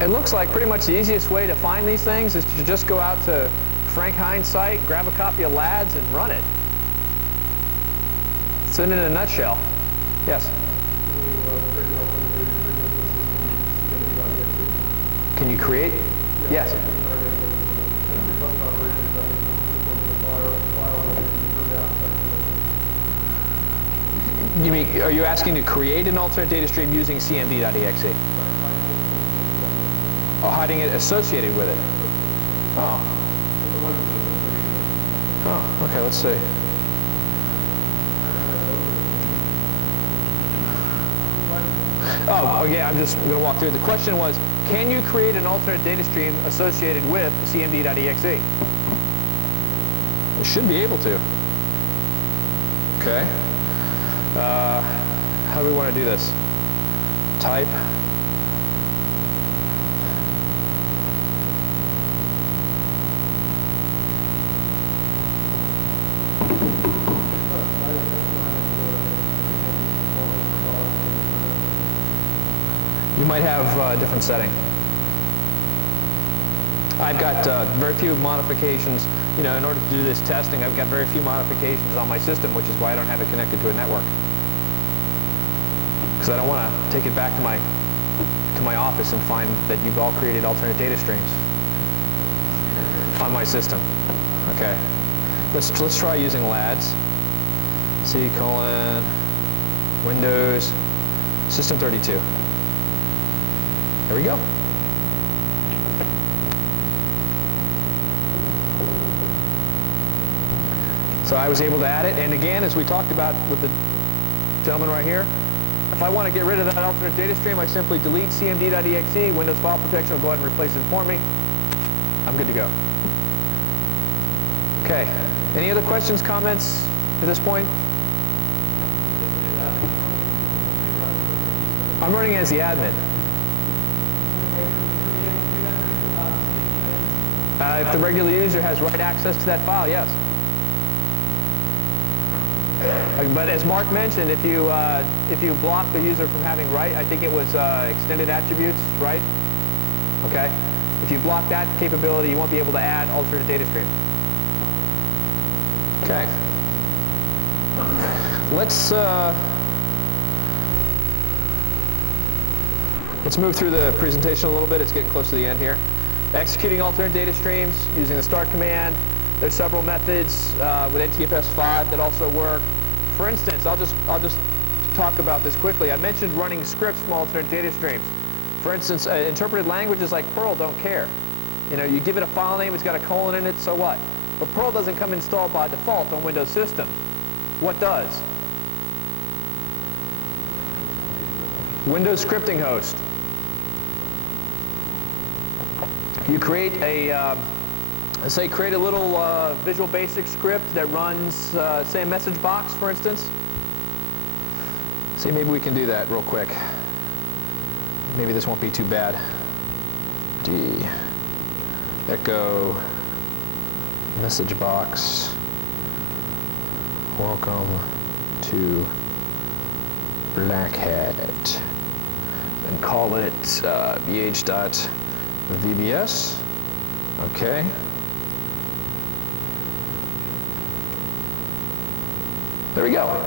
it looks like pretty much the easiest way to find these things is to just go out to Frank Hines' site, grab a copy of LADS, and run it. It's in a nutshell. Yes? Can you create? Yes. You mean, are you asking to create an alternate data stream using cmd.exe? Oh, hiding it associated with it. Oh. Oh, okay, let's see. Oh, yeah, I'm just going to walk through. The question was, can you create an alternate data stream associated with cmd.exe? You should be able to. Okay. How do we want to do this? Type. You might have a different setting. I've got very few modifications. You know, in order to do this testing, I've got very few modifications on my system, which is why I don't have it connected to a network. Because I don't want to take it back to my office and find that you've all created alternate data streams on my system. Okay, let's try using LADS. C: Windows System 32. There we go. So I was able to add it, and again, as we talked about with the gentleman right here, if I want to get rid of that alternate data stream, I simply delete cmd.exe, Windows File Protection will go ahead and replace it for me. I'm good to go. Okay, any other questions, comments at this point? I'm running as the admin. If the regular user has write access to that file, yes. But as Mark mentioned, if you block the user from having write, I think it was extended attributes, right? Okay. If you block that capability, you won't be able to add alternate data streams. Okay. Let's move through the presentation a little bit. It's getting close to the end here. Executing alternate data streams using the start command. There's several methods with NTFS 5 that also work. For instance, I'll just talk about this quickly. I mentioned running scripts from alternate data streams. For instance, interpreted languages like Perl don't care. You know, you give it a file name, it's got a colon in it, so what? But Perl doesn't come installed by default on Windows systems. What does? Windows scripting host. You create a, say, create a little Visual Basic script that runs, say, a message box, for instance. See, maybe we can do that real quick. Maybe this won't be too bad. D, echo, message box, welcome to Black Hat, and call it bh.vbs. Okay. There we go.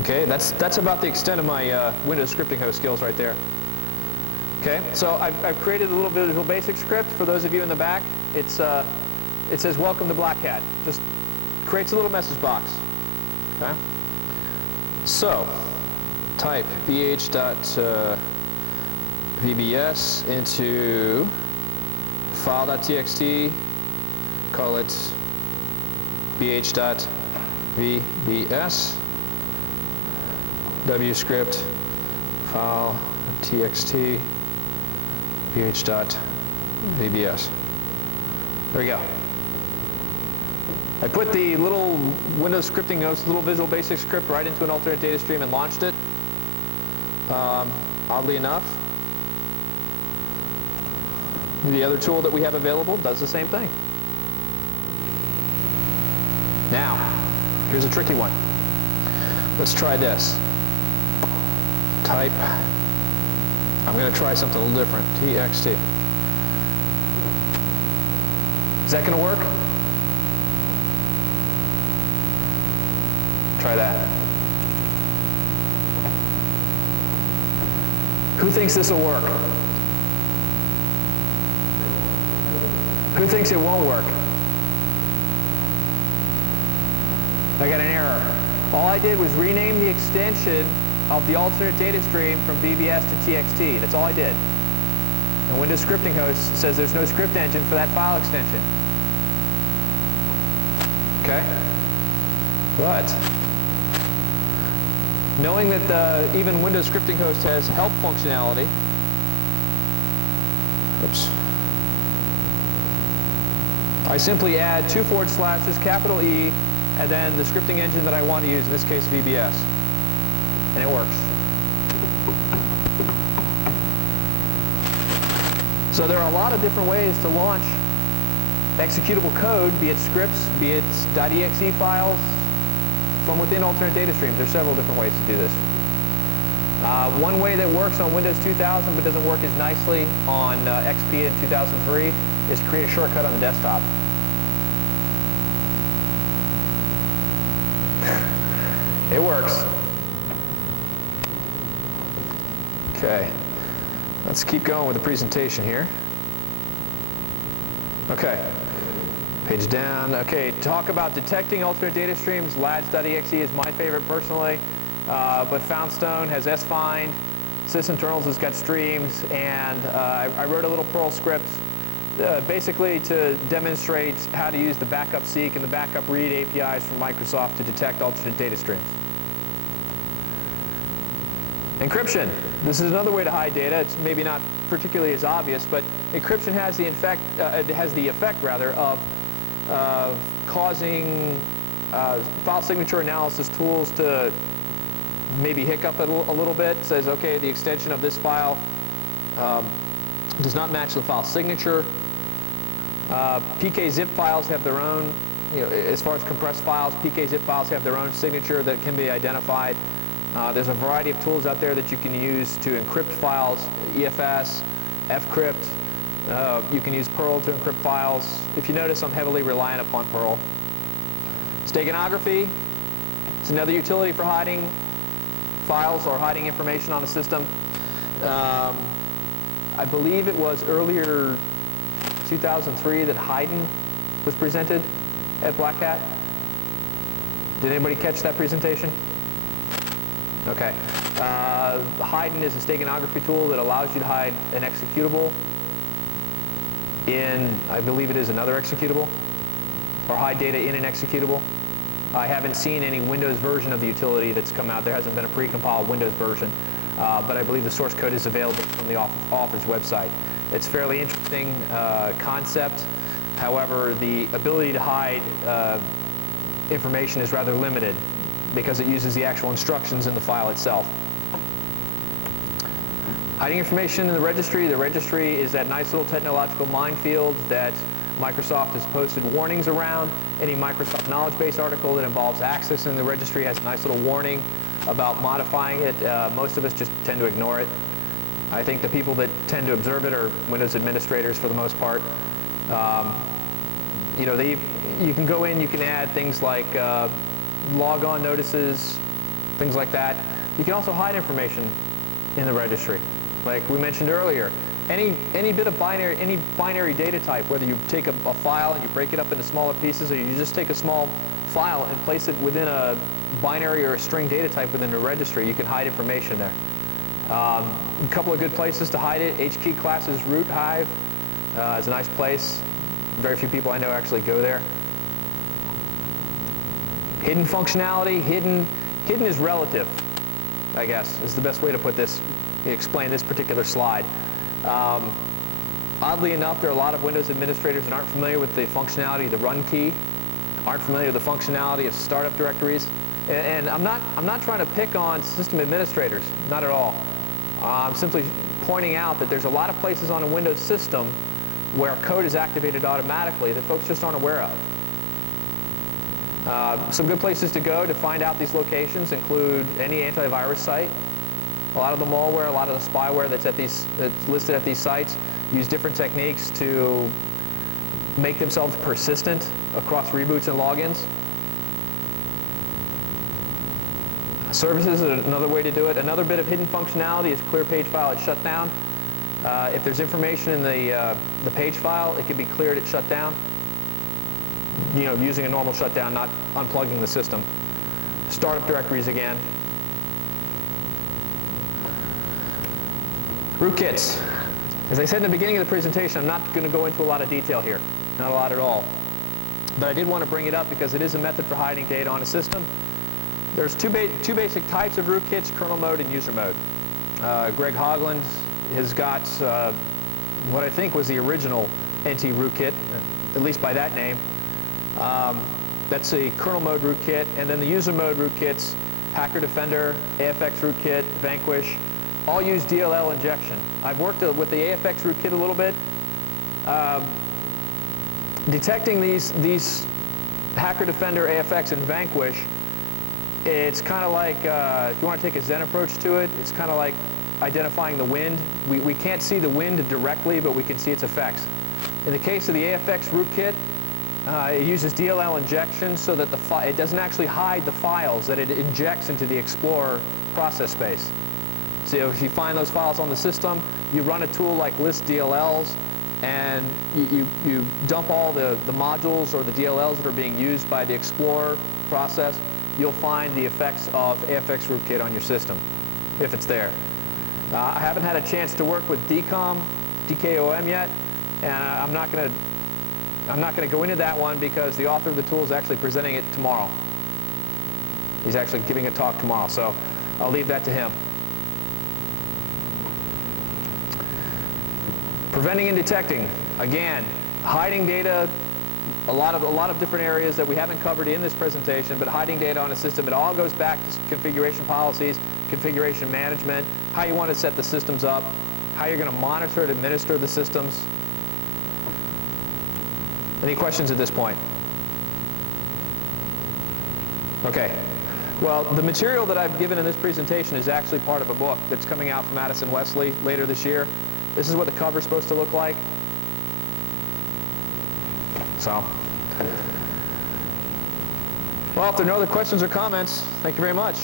Okay, that's about the extent of my Windows scripting host skills right there. Okay, so I've created a little Visual Basic script for those of you in the back. It says welcome to Black Hat. Just creates a little message box. Okay. So type bh.vbs into file.txt. Call it bh.vbs. wscript file.txt bh.vbs. There we go. I put the little Windows scripting host, little Visual Basic script right into an alternate data stream and launched it. Oddly enough, the other tool that we have available does the same thing. Now, here's a tricky one. Let's try this. Type, I'm going to try something a little different, txt. Is that going to work? Try that. Who thinks this will work? Who thinks it won't work? I got an error. All I did was rename the extension of the alternate data stream from VBS to TXT. That's all I did. And Windows Scripting Host says there's no script engine for that file extension. Okay? But knowing that even Windows Scripting Host has help functionality, oops, I simply add 2 // capital E and then the scripting engine that I want to use, in this case VBS. And it works. So there are a lot of different ways to launch executable code, be it scripts, be it .exe files, from within alternate data streams. There's several different ways to do this. One way that works on Windows 2000 but doesn't work as nicely on XP in 2003 is create a shortcut on the desktop. It works. Okay, let's keep going with the presentation here. Okay, page down. Okay, talk about detecting alternate data streams. lads.exe is my favorite personally, but Foundstone has sfind. Sysinternals has got streams, and I wrote a little Perl script basically to demonstrate how to use the backup seek and the backup read APIs from Microsoft to detect alternate data streams. Encryption. This is another way to hide data. It's maybe not particularly as obvious, but encryption has the effect of causing file signature analysis tools to maybe hiccup a little bit. It says, okay, the extension of this file does not match the file signature. PK zip files have their own, as far as compressed files, PK zip files have their own signature that can be identified. There's a variety of tools out there that you can use to encrypt files, EFS, Fcrypt. You can use Perl to encrypt files. If you notice, I'm heavily reliant upon Perl. Steganography is another utility for hiding files or hiding information on a system. I believe it was earlier 2003 that Haydn was presented at Black Hat. Did anybody catch that presentation? Okay. Haydn is a steganography tool that allows you to hide an executable in, I believe it is another executable, or hide data in an executable. I haven't seen any Windows version of the utility that's come out. There hasn't been a pre-compiled Windows version, but I believe the source code is available from the author's website. It's a fairly interesting concept. However, the ability to hide information is rather limited because it uses the actual instructions in the file itself. Hiding information in the registry. The registry is that nice little technological minefield that Microsoft has posted warnings around. Any Microsoft knowledge base article that involves access in the registry has a nice little warning about modifying it. Most of us just tend to ignore it. I think the people that tend to observe it are Windows administrators for the most part. You can go in, you can add things like log-on notices, things like that. You can also hide information in the registry. Like we mentioned earlier, any bit of any binary data type, whether you take a file and you break it up into smaller pieces, or you just take a small file and place it within a binary or a string data type within a registry, you can hide information there. A couple of good places to hide it. HKey Class's root hive is a nice place. Very few people I know actually go there. Hidden functionality. Hidden is relative, I guess, is the best way to put this, explain this particular slide. Oddly enough, there are a lot of Windows administrators that aren't familiar with the functionality of the run key, aren't familiar with the functionality of startup directories. And I'm not trying to pick on system administrators, not at all. I'm simply pointing out that there's a lot of places on a Windows system where code is activated automatically that folks just aren't aware of. Some good places to go to find out these locations include any antivirus site. A lot of the malware, a lot of the spyware that's listed at these sites use different techniques to make themselves persistent across reboots and logins. Services is another way to do it. Another bit of hidden functionality is clear page file at shutdown. If there's information in the page file, it can be cleared at shutdown. Using a normal shutdown, not unplugging the system. Startup directories again. Rootkits. As I said in the beginning of the presentation, I'm not going to go into a lot of detail here. Not a lot at all. But I did want to bring it up because it is a method for hiding data on a system. There's two basic types of rootkits, kernel mode and user mode. Greg Hogland has got what I think was the original NT rootkit, at least by that name. That's a kernel mode rootkit, and then the user mode rootkits, Hacker Defender, AFX rootkit, Vanquish, all use DLL injection. I've worked with the AFX rootkit a little bit. Detecting these Hacker Defender, AFX, and Vanquish, it's kind of like, if you want to take a Zen approach to it, it's kind of like identifying the wind. We can't see the wind directly, but we can see its effects. In the case of the AFX rootkit, it uses DLL injection so that it doesn't actually hide the files that it injects into the Explorer process space. So if you find those files on the system, you run a tool like list DLLs, and you dump all the modules or the DLLs that are being used by the Explorer process. You'll find the effects of AFX rootkit on your system, if it's there. I haven't had a chance to work with DKOM yet, and I'm not going to go into that one because the author of the tool is actually presenting it tomorrow. He's actually giving a talk tomorrow, so I'll leave that to him. Preventing and detecting, again, hiding data, a lot of different areas that we haven't covered in this presentation, but hiding data on a system, it all goes back to configuration policies, configuration management, how you want to set the systems up, how you're going to monitor and administer the systems. Any questions at this point? Okay. Well, the material that I've given in this presentation is actually part of a book that's coming out from Madison Wesley later this year. This is what the cover's supposed to look like. So, well, if there are no other questions or comments, thank you very much.